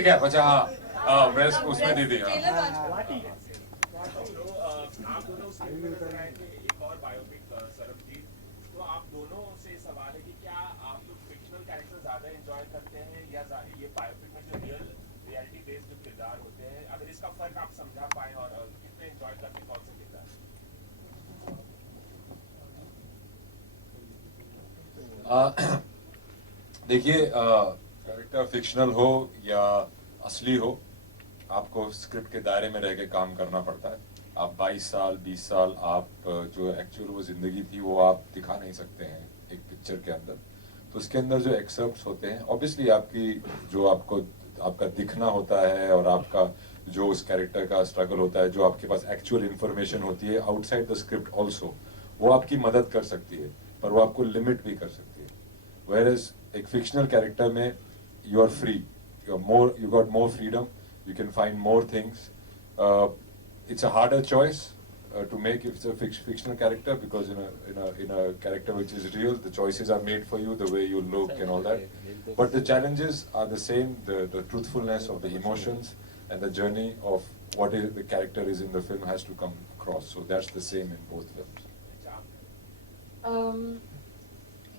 है क्या? अच्छा हाँ, प्रेस उसमें दी थी हाँ। आप दोनों स्क्रिप्ट में नजर आए थे, एक और बायोपिक सरबजीत। तो आप दोनों से सवाल है कि क्या आप लोग फिक्शनल कैरेक्टर ज्यादा एंजॉय करते हैं या ये बायोपिक में जो रियलिटी बेस्ड जो किरदार होते हैं, अगर इसका फर्क आप समझा पाए और कितने एंजॉय करते हैं कौन से किरदार? देखिए, कैरेक्टर फिक्शनल हो या असली हो, आपको स्क्रिप्ट के दायरे में रह के काम करना पड़ता है। आप 22 साल 20 साल आप जो एक्चुअल वो जिंदगी थी वो आप दिखा नहीं सकते हैं एक पिक्चर के अंदर। तो उसके अंदर जो एक्सर्प्ट्स होते हैं, ऑब्वियसली आपकी जो आपको आपका दिखना होता है और आपका जो उस कैरेक्टर का स्ट्रगल होता है, जो आपके पास एक्चुअल इंफॉर्मेशन होती है आउटसाइड द स्क्रिप्ट ऑल्सो, वो आपकी मदद कर सकती है, पर वो आपको लिमिट भी कर सकती है। Whereas एक फिक्शनल कैरेक्टर में you are free, you got more freedom, you can find more things. It's a harder choice to make if it's a fictional character, because in a character which is real, the choices are made for you, the way you look and all that. But the challenges are the same: the truthfulness of the emotions and the journey of what the character is in the film has to come across. So that's the same in both films.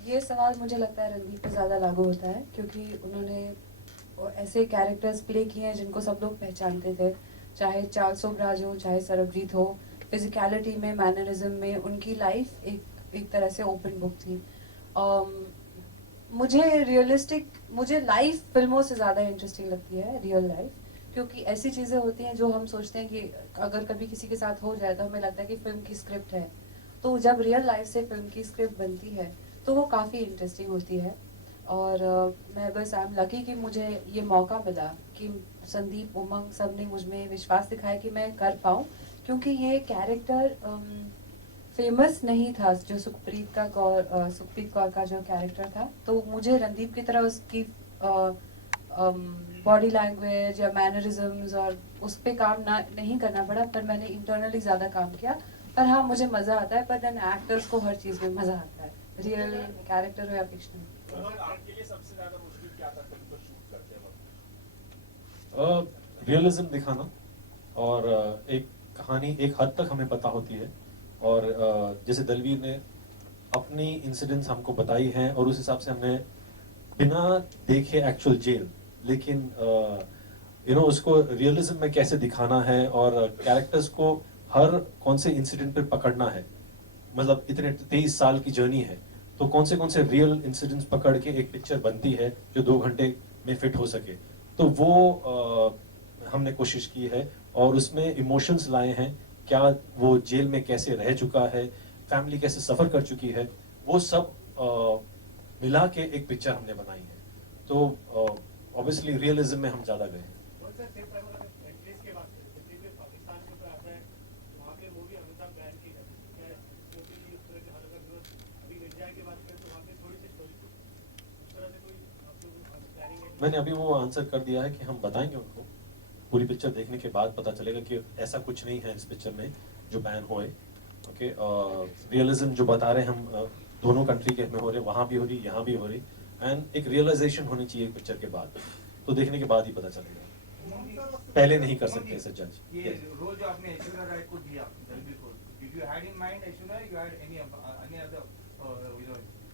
ये सवाल मुझे लगता है रणदीप पे ज़्यादा लागू होता है, क्योंकि उन्होंने ऐसे कैरेक्टर्स प्ले किए हैं जिनको सब लोग पहचानते थे, चाहे चार्ल्स ओबराज हो, चाहे सरबजीत हो। फिजिकलिटी में, मैनरिज्म में उनकी लाइफ एक तरह से ओपन बुक थी। मुझे लाइफ फिल्मों से ज़्यादा इंटरेस्टिंग लगती है, रियल लाइफ, क्योंकि ऐसी चीज़ें होती हैं जो हम सोचते हैं कि अगर कभी किसी के साथ हो जाए तो हमें लगता है कि फिल्म की स्क्रिप्ट है। तो जब रियल लाइफ से फिल्म की स्क्रिप्ट बनती है तो वो काफ़ी इंटरेस्टिंग होती है। और मैं बस आई एम लकी कि मुझे ये मौका मिला कि संदीप, उमंग सब ने मुझ में विश्वास दिखाया कि मैं कर पाऊँ, क्योंकि ये कैरेक्टर फेमस नहीं था। जो सुखप्रीत कौर का जो कैरेक्टर था, तो मुझे रणदीप की तरह उसकी बॉडी लैंग्वेज या मैनरिज्म्स और उस पर काम नहीं करना पड़ा, पर मैंने इंटरनली ज़्यादा काम किया। पर हाँ, मुझे मज़ा आता है, पर देन एक्टर्स को हर चीज़ में मज़ा आता है, रियल कैरेक्टर हो या फिक्शनल। आपके लिए सबसे ज्यादा मुश्किल क्या था फिल्म को शूट करते वक्त? रियलिज्म दिखाना, और एक कहानी एक हद तक हमें पता होती है, और जैसे दलवीर ने अपनी इंसिडेंट्स हमको बताई हैं और उस हिसाब से हमने बिना देखे एक्चुअल जेल, लेकिन उसको रियलिज्म में कैसे दिखाना है और कैरेक्टर्स को हर कौन से इंसिडेंट पे पकड़ना है। मतलब इतने 23 साल की जर्नी है, तो कौन से रियल इंसिडेंट्स पकड़ के एक पिक्चर बनती है जो 2 घंटे में फिट हो सके। तो वो हमने कोशिश की है, और उसमें इमोशंस लाए हैं। क्या वो जेल में कैसे रह चुका है, फैमिली कैसे सफ़र कर चुकी है, वो सब मिला के एक पिक्चर हमने बनाई है। तो ऑब्वियसली रियलिज्म में हम ज़्यादा गए हैं। मैंने अभी वो आंसर कर दिया है कि हम बताएंगे उनको, पूरी पिक्चर देखने के बाद पता चलेगा कि ऐसा कुछ नहीं है इस पिक्चर में जो बैन होए। ओके, रियलिज्म जो बता रहे हैं हम, दोनों कंट्री के में हो रहे, वहाँ भी हो रही, यहाँ भी हो रही, एंड एक रियलाइजेशन होनी चाहिए पिक्चर के बाद, तो देखने के बाद ही पता चलेगा, पहले नहीं कर सकते ऐसे जज। ये रोल जो आपने ऐश्वर्या राय को दिया, दलबीर को, did you had in mind Aishwarya, you had any other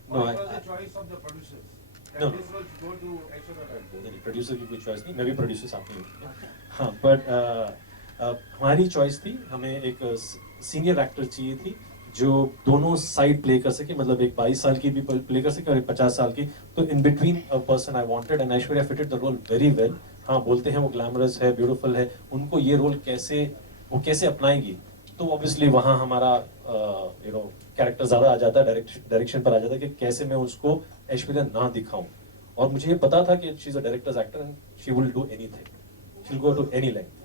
what was the choice of the producers? No. This role go to Aishwarya Rai. Producer की कोई चॉइस नहीं, मैं भी प्रोड्यूसर साथ में हूँ। हाँ, बट हमारी चॉइस थी, हमें एक सीनियर एक्टर चाहिए थी जो दोनों साइड प्ले कर सके, मतलब एक 22 साल की भी प्ले कर सके और एक 50 साल की। तो in between a person I wanted, and Aishwarya fitted the role very well. हाँ, बोलते हैं वो ग्लैमरस है, ब्यूटीफुल है, उनको ये रोल कैसे अपनाएगी, तो ऑब्वियसली वहाँ हमारा कैरेक्टर ज़्यादा आ जाता है, डायरेक्शन पर आ जाता है कि कैसे मैं उसको ऐश्वर्या ना दिखाऊं। और मुझे ये पता था कि she is a director's actor and she will do anything, she will go to any length.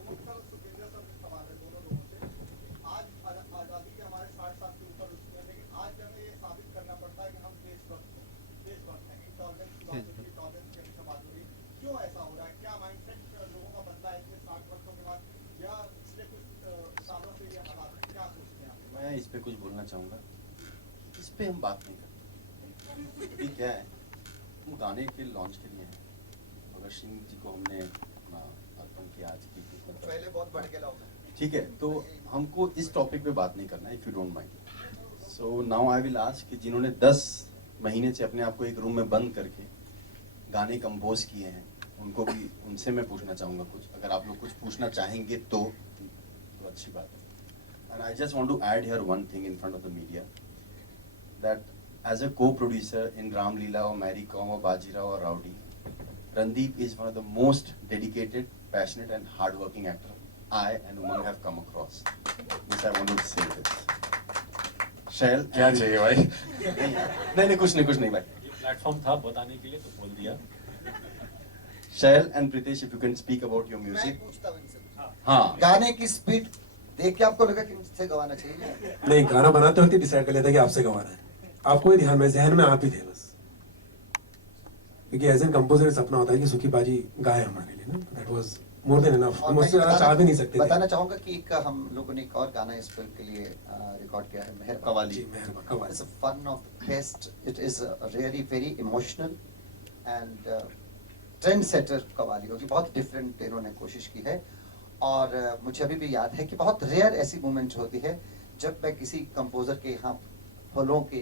मैं इस पे कुछ बोलना चाहूँगा, इस पे हम बात नहीं करते। अभी क्या है, हम गाने के लॉन्च के लिए हैं। भगत सिंह जी को हमने अपना अर्पण किया आज की मतलब पहले बहुत बढ़ के लाओ ठीक है, तो हमको इस टॉपिक पे बात नहीं करना, if you don't mind. So now I will ask कि जिन्होंने 10 महीने से अपने आप को एक रूम में बंद करके गाने कंपोज किए हैं, उनको भी उनसे मैं पूछना चाहूँगा कुछ, अगर आप लोग कुछ पूछना चाहेंगे तो अच्छी बात है। And I just want to add here one thing in front of the media, that as a co-producer in Ram Leela or Mary Kom or Bajirao or Rowdy, Randeep is one of the most dedicated, passionate and hard-working actor I and Umang have come across. This I want to say this. Shell, क्या चाहिए भाई? नहीं कुछ नहीं भाई. ये platform था बताने के लिए तो बोल दिया। Shell and Pritesh, if you can speak about your मैं music. पूछता हूँ इनसे, हाँ. गाने की स्पीड देख के आपको लगा कि मुझसे गवाना चाहिए? नहीं, गाना बनाते वक्त डिसाइड कर लेता कि आपसे गवाना है, आपको ही ध्यान में जहन में आप ही थे बस, क्योंकि एज एन कंपोजर सपना होता है कि सुखी बाजी गाए हमारे लिए ना, that was more than enough, और हम मैं उससे ज्यादा चाह भी नहीं सकते थे। बताना चाहूंगा कि एक हम लोगों ने एक और गाना इस फिल्म के लिए रिकॉर्ड किया है, मेहर कवाली. जी, मेहरबान qawwali. It's a fun of best. It is really very emotional and trendsetter qawwali होगी, बहुत डिफरेंट इन्होंने कोशिश की है। और मुझे अभी भी याद है कि बहुत रेयर ऐसी मोमेंट होती है जब मैं किसी कंपोजर के यहाँ फलों के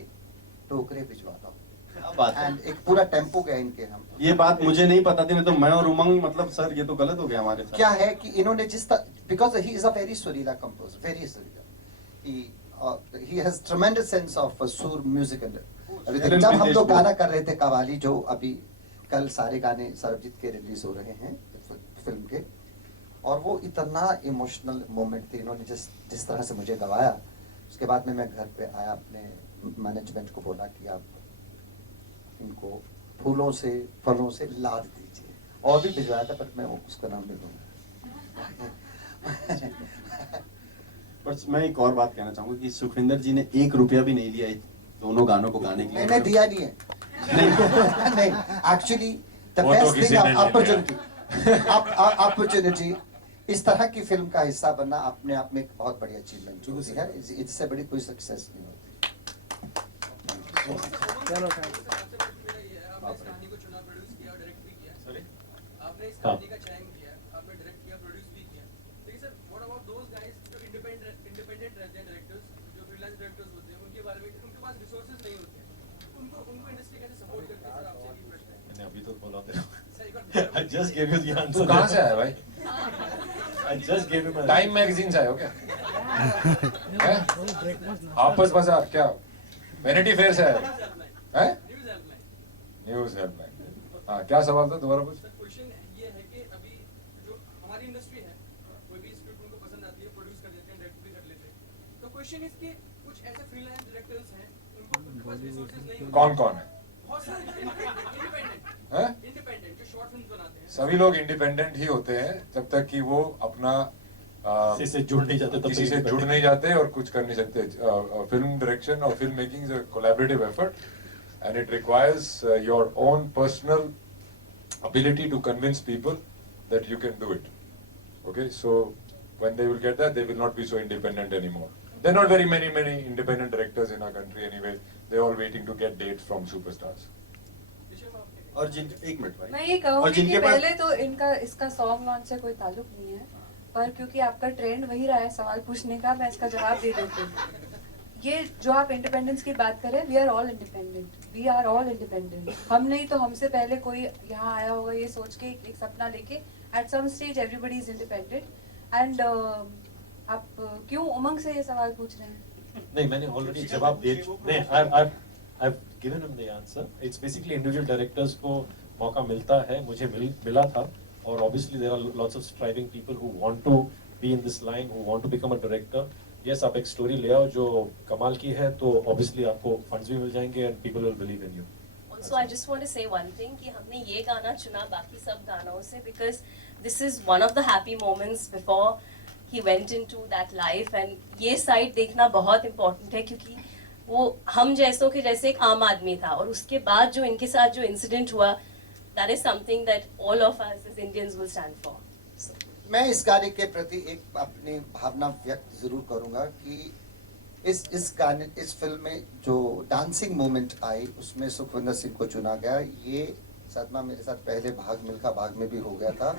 टोकरे भिजवाता हूँ, क्या बात है. एंड एक पूरा टेम्पो गया इनके हम। ये बात मुझे नहीं पता थी, नहीं तो मैं और उमंग मतलब सर ये तो गलत हो गया हमारे साथ. क्या है कि इन्होंने जिस because he is a very सुरीला कंपोजर, वेरी सुरीला, ही हैज ट्रेमेंडस सेंस ऑफ सुर म्यूजिक एंड एवरीथिंग। जब हम लोग गाना कर रहे थे कवाली, जो अभी कल सारे गाने सरबजीत के रिलीज हो रहे हैं फिल्म के, और वो इतना इमोशनल मोमेंट थे, इन्होंने जिस तरह से मुझे गवाया, उसके बाद में मैं घर पे आया, अपने मैनेजमेंट को बोला कि आप इनको फूलों से फलों से लाद दीजिए, और भी भिजवाया था पर मैं उसका नाम नहीं लूंगा। पर मैं एक और बात कहना चाहूंगा कि सुखविंदर जी ने 1 रुपया भी नहीं लिया इन दोनों गानों को गाने के लिए. मैंने दिया नहीं है। नहीं, एक्चुअली द वो तो बेस्ट किसी ने थिंग, नहीं अपॉर्चुनिटी, इस तरह की फिल्म का हिस्सा बनना अपने आप में एक बहुत बड़ी अचीवमेंट होती है, इससे बड़ी कोई सक्सेस नहीं होती। कहानी को चुना, प्रोड्यूस किया और डायरेक्ट भी किया। Sorry? आपने इस हाँ। कहानी का चयन किया, आपने डायरेक्ट किया, प्रोड्यूस भी किया। लेकिन sir, what about those guys जो इंडिपेंडेंट रेजिडेंट डायरेक्टर्स, जो फ्रीलांस डायरेक्टर्स होते हैं, उनके बारे में उनके पास रिसोर्सेज नहीं होते हैं, उनको इंडस्ट्री कैसे सपोर्ट करती है? सर, आपसे भी प्रश्न है। मैंने अभी तो बोला था। सर, एक बार I just gave you the तू answer. कहाँ से आया भाई? I just gave you my time magazine से आए हो क्या? हैं? आपस बाजार क्या? वैनिटी फेयर से आए हो? हैं? News helpline. News helpline. हाँ, क्या सवाल था दोबारा पूछ? सर, क्वेश्चन ये है कि अभी जो हमारी इंडस्ट्री है, कोई भी स्क्रिप्ट उनको पसंद आती है, प्रोड्यूस कर देते हैं, डायरेक्ट भी कर लेते हैं। तो क्वेश्चन इज कि कुछ ऐसे फ्रीलांस डायरेक्टर्स हैं, उनके पास रिसोर्सेज नहीं होते। कौन है? बहुत सारे हैं? इंडिपेंडेंट जो शॉर्ट फिल्म बनाते हैं। सभी लोग इंडिपेंडेंट ही होते हैं जब तक कि वो अपना किसी से जुड़ नहीं जाते, तब किसी तक से जुड़ नहीं जाते और कुछ कर नहीं सकते। फिल्म डायरेक्शन और film making is a collaborative effort and it requires your own personal ability to convince people that you can do it. Okay, so when they will get that, they will not be so independent anymore. There are not very many independent directors in our country anyway. They're all waiting to get dates from superstars. और जिन 1 minute भाई. मैं ये और कहूंगी कि जिनके पास पहले तो इसका सॉन्ग लॉन्च से कोई ताल्लुक नहीं है, पर क्योंकि आपका ट्रेंड वही रहा है सवाल पूछने का, मैं इसका जवाब दे देती हूँ। ये जो आप इंडिपेंडेंस की बात करें, वी आर ऑल इंडिपेंडेंट। हम नहीं तो हमसे पहले कोई यहाँ आया होगा ये सोच के, एक सपना लेके, at some stage everybody is independent. And आप क्यों उमंग से ये सवाल पूछ रहे हैं? नहीं, मैंने ऑलरेडी जवाब दे नहीं, I've given him the answer. It's basically individual directors को मौका मिलता है, मुझे मिला था, और obviously there are lots of striving people who want to be in this line, who want to become a director. Yes, आप एक स्टोरी ले आओ जो कमाल की है, तो obviously आपको फंड्स भी मिल जाएंगे and people will believe in you. Also, I just want to say one thing कि हमने ये गाना चुना बाकी सब गानों से because this is one of the happy moments before he went into that life, and ये साइड देखना बहुत important है क्योंकि वो हम जैसों के जैसे एक आम आदमी था, और उसके बाद जो इनके साथ जो इंसिडेंट हुआ, that is something that all of us as Indians will stand for. So, मैं इस गाने के प्रति एक अपनी भावना व्यक्त जरूर करूंगा कि इस फिल्म में जो डांसिंग मोमेंट आई, उसमें सुखविंदर सिंह को चुना गया। ये सदमा मेरे साथ पहले भाग मिल्खा भाग में भी हो गया था,